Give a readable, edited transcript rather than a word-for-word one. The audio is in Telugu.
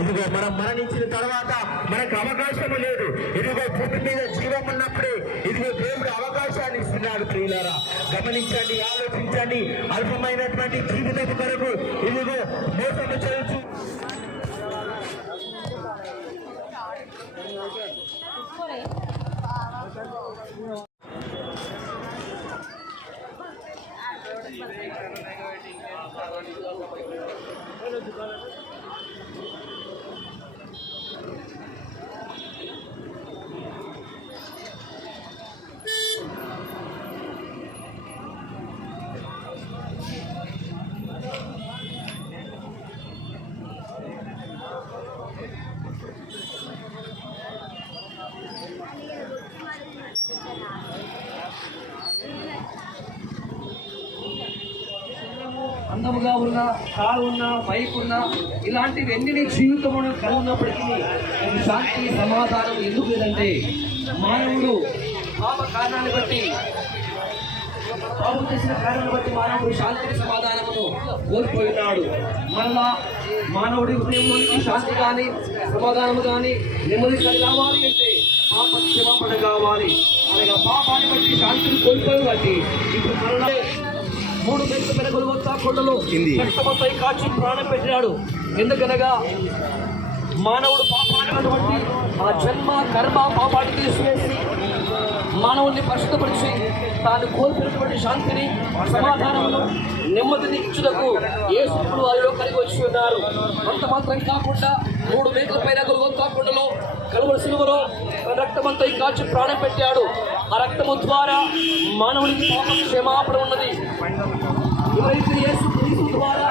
ఇదిగో మనం మరణించిన తర్వాత మనకు అవకాశం లేదు. ఇదిగో భూమి మీద జీవం ఉన్నప్పుడే ఇదిగో దేవుడు అవకాశాన్ని ఇస్తున్నాడు. ప్రియులారా గమనించండి, ఆలోచించండి. అల్పమైనటువంటి జీవితం కొరకు ఇదిగో మోసము చేయొచ్చు. అందముగా ఉన్న, కారు ఉన్న, మైక్ ఉన్న, ఇలాంటివి ఎన్ని జీవితంలో కలిగి ఉన్నప్పటికీ శాంతి సమాధానం ఎందుకు లేదంటే మానవుడు పాప కారణాన్ని బట్టి, పాపం చేసిన కారణాన్ని బట్టి మానవుడు శాంతిని సమాధానమును కోల్పోయినాడు. మరలా మానవుడి హృదయంలోనికి శాంతి కానీ సమాధానము కానీ నెమ్మది కావాలి అంటే పాప క్షమాపణ కావాలి. అనగా పాపాన్ని బట్టి శాంతిని కోల్పోయి బట్టి ఇప్పుడు మరలా 3 మెట్ల మెరగలు వచ్చా కొండలో కష్టమై కాచి ప్రాణం పెట్టినాడు. ఎందుకనగా మానవుడు పాపాన్ని బట్టి ఆ జన్మ కర్మ పాపాన్ని తీసివేసి మానవుడిని పరిశుద్ధపరిచి తాను కోల్పోయినటువంటి శాంతిని సమాధానమును నెమ్మదిని ఇచ్చుటకు యేసు వారిలో కలిగి వచ్చి ఉన్నారు. అంత మాత్రం కాకుండా 3 మేకల పైన గొల్గొతా కొండలో కలువరి సిలువలో రక్తమంతా కాచి ప్రాణం పెట్టాడు. ఆ రక్తము ద్వారా మానవునికి పాప క్షమాపణ ఉన్నది. ఎవరైతే యేసు ద్వారా